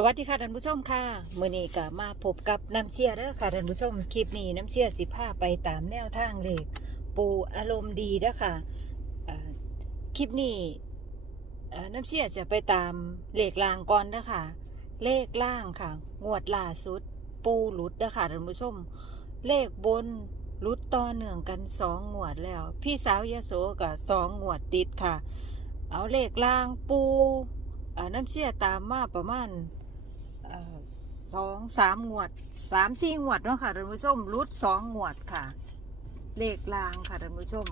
สวัสดีค่ะท่านผู้ชมค่ะมื่อนี้ก็มาพบกับน้ำเชียร์เด้อค่ะท่านผู้ชมคลิปนี้น้ำเชียร์สิผ้าไปตามแนวทางเลขปูอารมณ์ดีเด้อค่ะคลิปนี้น้ำเชียร์จะไปตามเลขล่างก่อนเด้อค่ะเลขล่างค่ะ งวดล่าสุด ปูหลุดเด้อค่ะท่านผู้ชม เลขบนหลุดต่อเนื่องกันสองงวดแล้ว พี่สาวยโสกับสองงวดติดค่ะ เอาเลขล่างปูน้ำเชี่ยตามมาประมาณ สองสามงวดสามสี่งวดเนาะค่ะท่านผู้ชมรุดสองงวดค่ะ เลขลางค่ะท่านผู้ชม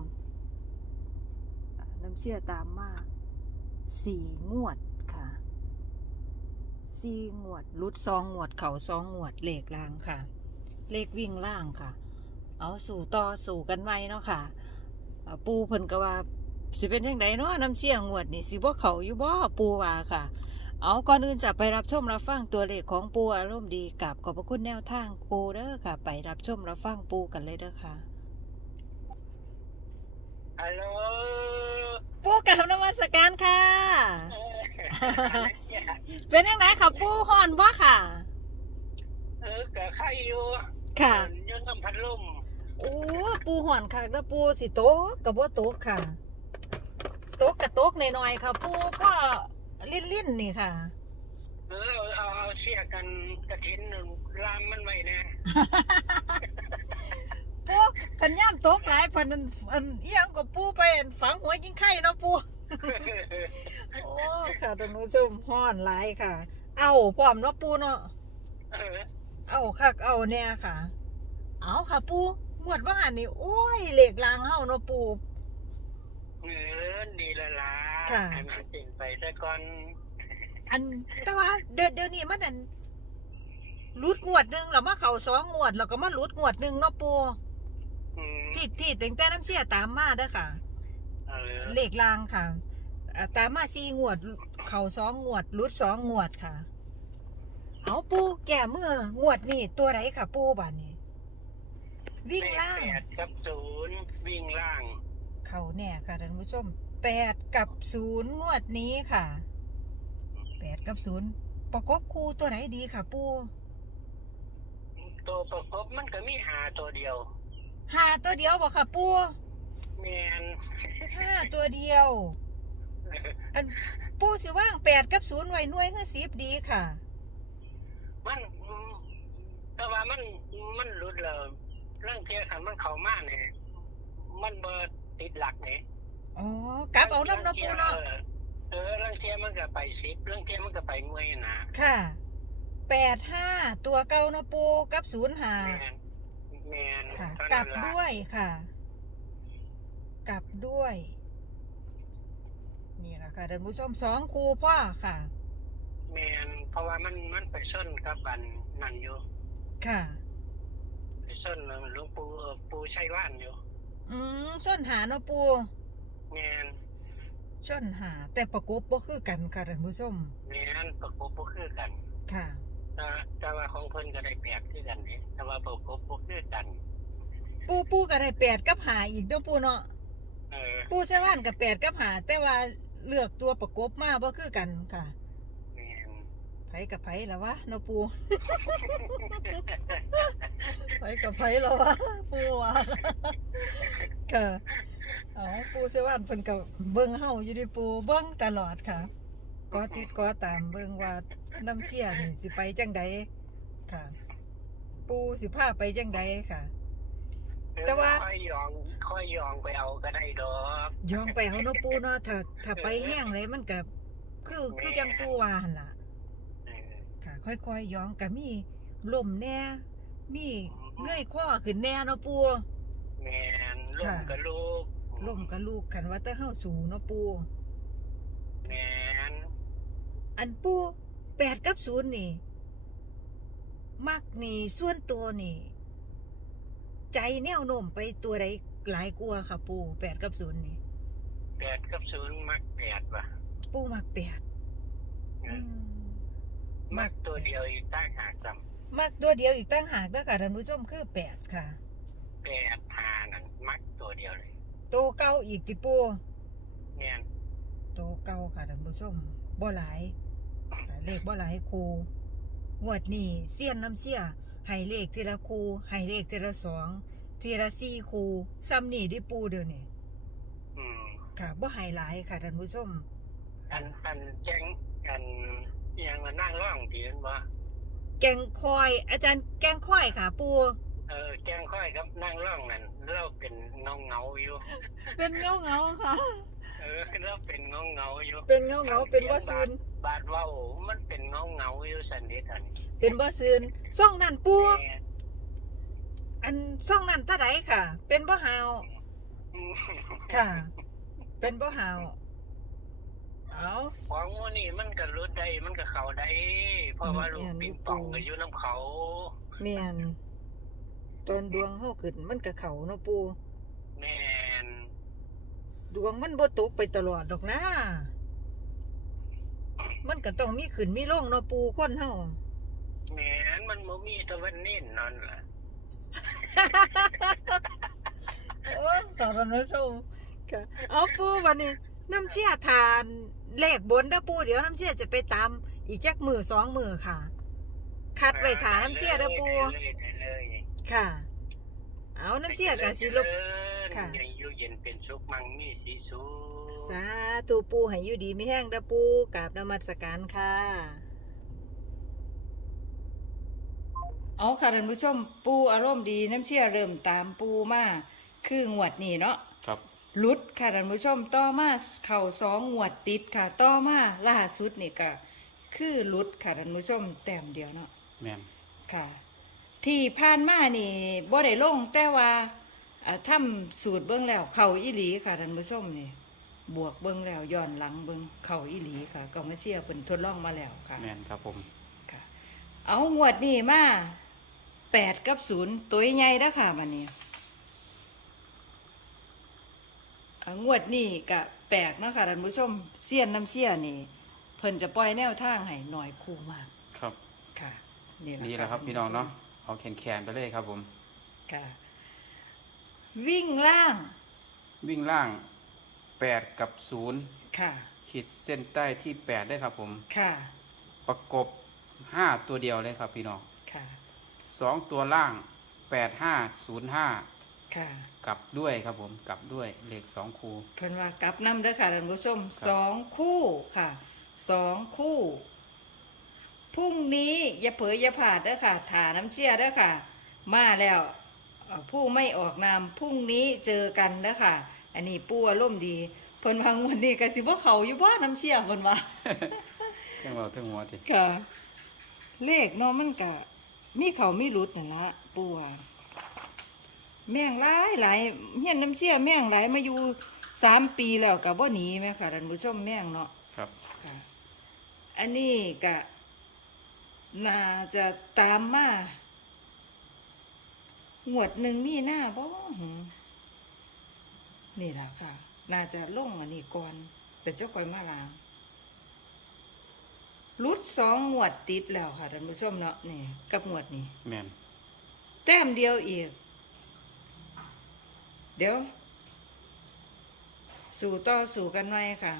น้ำเชี่ยตามมาสี่งวดค่ะสี่งวดรุดสองงวดเข่าสองงวด เลขลางค่ะ เลขวิ่งล่างค่ะ เอาสู่ต่อสู่กันไว้เนาะค่ะ ปูเพิ่นก็ว่าสิเป็นยังไงเนาะน้ำเสียงงวดนี่สิบ่เขาอยู่บ่ปูว่าค่ะ เอาก่อนอื่นจะไปรับชมรับฟังตัวเลขของปูอารมณ์ดีกับขอบพระคุณแนวทางปูเด้อค่ะ ไปรับชมรับฟังปูกันเลยเด้อค่ะฮัลโหลปูกับนมัสการค่ะเออเป็นยังไงค่ะปูฮ้อนบ่ค่ะ เออกับใครอยู่ค่ะอยังน้ำพัดลมโอ้ปูห่อนค่ะแล้วปูสิโตกกับบ่โตกค่ะ โตกกับโตกหน่อยๆค่ะ ปูพ่อ ลิ้นๆนี่ค่ะ เออเอาเอาเอาเสียกันกระถินหนึ่งลามมันไว้นะปูขันย่ามโตกหลายพันอันอันเอียงกับปูไปอันฝังหัวยิงไข่เนาะปู โอ้ค่ะท่านผู้ชมฮ้อนหลายค่ะ เอาพร้อมเนาะปูเนาะ เออเอาคักเอาแน่ค่ะ เอาค่ะปูหมวดว่าหันนี่โอ้ยเหล็กลางเฮาเนาะปูเงินดีละล่ะ ค่ะให้มันสิ้นไปซะก่อนอันแต่ว่าเดือนเดี๋ยวนี้มันอันรุดงวดหนึงแล้วมาเข้าสองงวดแล้วก็มารุดงวดหนึงเนาะปูอืมที่ที่ตั้งแต่น้ำเสียตามมาเด้อค่ะ เออเลขลางค่ะอ่าตามมาสี่งวด เข่าสองงวดรุดสองงวดค่ะ เอาปูแก่เมื่องวดนี่ตัวไหนค่ะ ปูบ้านนี้ วิ่งล่างแปดกับศูนย์วิ่งล่าง เข่าแน่ค่ะท่านผู้ชม แปดกับศูนย์งวดนี้ค่ะแปดกับศูนย์ประกบคู่ตัวไหนดีค่ะ ปูตัวประกบมันก็มีหาตัวเดียวห้าตัวเดียวบอกค่ะ ปูแมนห้าตัวเดียว อันปูสิว่างแปดกับศูนย์ไว้หน่วยคือสิบดีค่ะ มันแต่ว่ามันมันหลุดเลยเรื่องเทียขันมันเข้ามาเนี่ยมันเบอร์ติดหลักเนี่ย อ๋อกลับเอาน้ำเนาะปูเนาะเออเรื่องเทียมันก็ไปสิบเรื่องเทียมันก็ไปงวยนะค่ะแปดห้าตัวเก่าเนาะปูกับศูนย์ห้าแมนแมนค่ะเท่ากลันั้บนล่ะด้วยค่ะ กลับด้วย นี่แหละค่ะท่านผู้ชมสองคูพ่อค่ะแมนเพราะว่ามันมันไปส้นกับบันนั่นอยู่ค่ะ ไปส้นหลวงปู่เออปู่ชัยว่านอยู่ อืมส้นหาเนาะปู แมนส้นหา แต่ประกบบ่คือกันค่ะท่านผู้ชม แมนประกบบ่คือกันค่ะ แต่แต่ว่าของเพิ่นก็ได้แปดคือกันนี่แต่ว่าประกบบ่คือกัน ปูปูก็ได้แปดกับหาอีกเนาะปูเนาะเออปูใช่ว่านกับแปดกับหา แต่ว่าเลือกตัวประกบมาบ่คือกันค่ะแมนไผกับไผแล้ววะเนาะปูไผกับไผแล้ววะปูว่าค่ะ เอาปูเสวานเพิ่นกับเบิ่งเฮาอยู่ดิปูเบิ่งตลอดค่ะก็ติดก็ตามเบิ่งว่าน้ำเชี่ยนี่สิไปจังใดค่ะ ปูสิพาไปจังใดค่ะ แต่ว่า ค่อยยองค่อยยองไปเอาก็ได้ดอกยองไปเอาเนาะปูเนาะถ้าถ้าไปแห้งเลยมันก็คือคือจังปูว่าหั่นล่ะเออค่ะ ค่อยๆย้องก็มีลมแน่มีเงยข้อขึ้นแน่เนาะปูแมนลูค่ะกกับลูก ลมกับลูกกันว่าแต่เฮาสูงเนาะปูแมนอันปูแปดกับศูนย์นี่ มักนี่ส่วนตัวนี่ ใจแนวโน้มไปตัวใดหลายกลัวาค่ะปูแปดกับศูนย์นี่แปดกับศูนย์มักแปดว่ะปูมักแปดเออือมมักตัวเดียวอีกตั้งหากจมักตัวเดียวอีกตั้งหากเด้อค่ะท่านผู้ชมคือแปดค่ะำแปดหานั่นมักตัวเดียวเลย โตเก้าอีกติปูแมนโตเก่าค่ะท่านผู้ชมบ่หลายค่ะเลขบ่หลายคูงวดนี้เสี้ยนน้ำเชี่ยให้เลขทีละคูให้เลขทีละสองทีละสี่คูซ้ำนี่ดิปูเดียวนี่อืมค่ะบ่ให้หลายค่ะท่านผู้ชมอันอันแจ้งอันอิหยังมานั่งร้องดีนั่นบ่แกงคอย อาจารย์แกงคอยค่ะปู เออแจ้งค่อยครับนั่งร้องนั่นเราเป็นเงาเงาๆอยู่ เป็นเงาเงาค่ะ เออเราเป็นเงาเงาๆอยู่เป็นเงาเงาเป็นบ่ซืนบาดเว้ามันเป็นเงาเงาๆอยู่สันนิษฐานเป็นบ่ซืนซ่องนั่นปูแม่อันซ่องนั่นเท่าไหค่ะ เป็นบ่หาวอืมค่ะ เป็นบ่หาวเอาของหมูนี่มันก็รุดได้มันก็เข้าได้เพราะว่าอืมลูกแม่นปิงลูกปองปูก็อยู่น้ำเขา แม่น ตอนดวงเฮาขึ้นมันก็เข้าเนาะปูแม่นดวงมันบ่ตกไปตลอดดอกนะ มันก็ต้องมีขึ้นมีลงเนาะปูคนเฮาแม่นมันบ่มีแตะวันนิ่นนั่นล่ะโอ้ขอบคุณผู้ชมค่ะเอาปูวันนี้ น้ำเชี่ยทานเลขบนเด้อปูเดี๋ยวน้ำเชี่ยจะไปตามอีกจักมือสองมือค่ะ คัดไว้ทาน้ำเชี่ยเด้อปูได้เลยได้เลย ค่ะ เอาน้ำเชี่ยกับสิลบค่ะค่ะ ยังอยู่เย็นเป็นสุขมังมีสีสุขสาธุปูให้อยู่ดีไม่แห้งเด้อปูกราบนมัสการค่ะ เอาค่ะท่านผู้ชมปูอารมณ์ดีน้ำเชี่ยเริ่มตามปูมาคืองวดนี้เนาะครับลุดค่ะท่านผู้ชมต่อมาเข่าสองงวดติดค่ะต่อมาล่าสุดนี่ก็คือลุดค่ะท่านผู้ชมแต้มเดียวเนาะแม่นค่ะ ที่ผ่านมานี่บ่ได้ลงแต่ว่าอ่าทำสูตรเบิ่งแล้ว เข่าอีหลีค่ะท่านผู้ชมนี่ บวกเบิ่งแล้วย้อนหลังเบิ่งเข่าอีหลีค่ะก็มาเชียร์เพิ่นทดลองมาแล้วค่ะแม่นครับผมค่ะ เอางวดนี้มาแปดกับศูนย์ตัวใหญ่แล้วค่ะมันนี้อ่างวดนี้ก็แปลกเนาะค่ะท่านผู้ชมเสี้ยนน้ำเสี้ยนี่เพิ่นจะปล่อยแนวทางให้หน่อยคู่มากครับค่ะ นี่แหละนี่แหละครับพี่น้องเนาะ เอาแขนแขนๆไปเลยครับผม ค่ะ วิ่งล่างวิ่งล่างแปดกับศูนย์ค่ะ ขีดเส้นใต้ที่แปดได้ครับผม ค่ะ ประกบห้าตัวเดียวเลยครับพี่น้องค่ะสองตัวล่างแปดห้าศูนย์ห้าค่ะกลับด้วยครับผม กลับด้วยเลขสองคูเพิ่นว่ากลับน้ำเด้อค่ะท่านผู้ชมครับสองคู่ค่ะสองคู่ พรุ่งนี้อย่าเผยอย่าผาดเด้อค่ะถาน้ำเชี่ยเด้อค่ะ มาแล้วเอ่อผู้ไม่ออกนามพรุ่งนี้เจอกันเด้อค่ะ อันนี้ปู่อารมณ์ดีเพิ่นวางวันนี้ก็สิบ่เขาอยู่บ่น้ำเชี่ยเพิ่นว่าเครื่องเราเครื่องหัวทีค่ะเลขเนาะมันก็มีเขามีรุดนั่นละปู่ว่าแม่งหลายหลายเฮียนน้ำเชี่ยแม่งหลายมาอยู่สามปีแล้วก็บ่หนีแม่ค่ะท่านผู้ชมแม่งเนาะครับค่ะอันนี้ก็ น่าจะตามมาหวดหนึ่งมีหน้าบ่หือนี่แหละค่ะ น่าจะลงอันนี้ก่อนเป็นเจ้าก้อยมาลางรุดสองหวดติดแล้วค่ะท่านผู้ชมเนาะนี่กับหวดนี้แม่นแต้มเดียวอีก เดี๋ยว สู่ต่อสู่กันไว้ค่ะ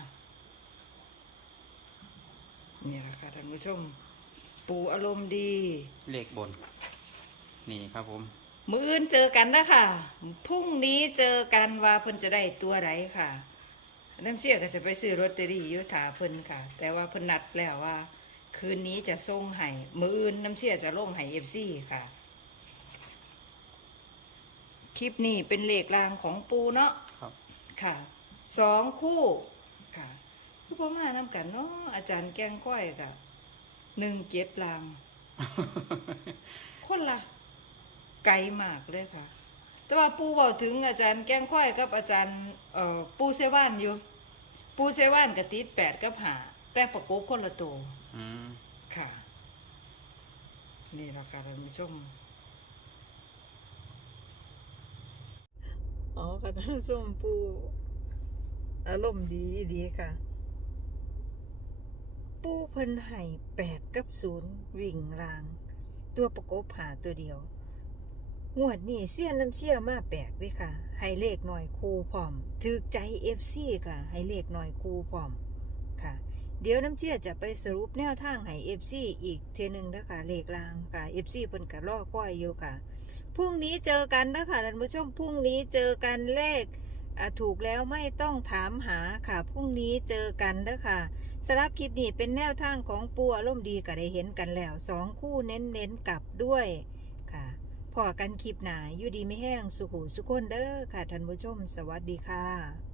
นี่แหละค่ะท่านผู้ชม ปูอารมณ์ดี เลขบน นี่ครับผม มืออื่นเจอกันนะค่ะ พรุ่งนี้เจอกันว่าเพิ่นจะได้ตัวไรค่ะ น้ำเชี่ยก็จะไปซื้อลอตเตอรี่อยุถาเพิ่นค่ะ แต่ว่าเพิ่นนัดแล้วว่า คืนนี้จะส่งให้มืออื่นน้ำเชี่ยจะลงให้เอฟซีค่ะ คลิปนี้เป็นเลขรางของปูเนาะครับ ค่ะ สองคู่ค่ะคู่พ่อมาน้ำกันเนาะอาจารย์แกงก้อยกับ หนึ่งเจ็ดราง คนละไกลมากเลยค่ะ แต่ว่าปูบอกถึงอาจารย์แกงค่อยกับอาจารย์เอ่อปูเซว่านอยู่ ปูเซว่านกับติดแปดกับหาแต่ประกบคนละตัวอืมค่ะ นี่เราค่ะท่านผู้ชมอ๋อค่ะท่านผู้ชมปูอารมณ์ดีดีค่ะ ปูเพิ่นให้แปดกับศูนย์วิ่งราง ตัวประกบหาตัวเดียวงวดนี้เสี้ยนน้ำเชี่ยมาแปลกด้วยค่ะ ให้เลขหน่อยคูพร้อมถือใจเอฟซีค่ะ ให้เลขหน่อยคูพร้อมค่ะ เดี๋ยวน้ำเชี่ยจะไปสรุปแนวทางให้ FC อีกเทนึงนะคะเลขลางค่ะ FC เพิ่นก็รอก้อยอยู่ค่ะพรุ่งนี้เจอกันนะคะท่านผู้ชมพรุ่งนี้เจอกันเลข ถูกแล้วไม่ต้องถามหาค่ะพรุ่งนี้เจอกันเด้อค่ะสำหรับคลิปนี้เป็นแนวทางของปัวร่มดีก็ได้เห็นกันแล้วสองคู่เน้นเน้นกลับด้วยค่ะพอกันคลิปหนาอยู่ดีไม่แห้งสุขุสุขคนเด้อค่ะท่านผู้ชม สวัสดีค่ะ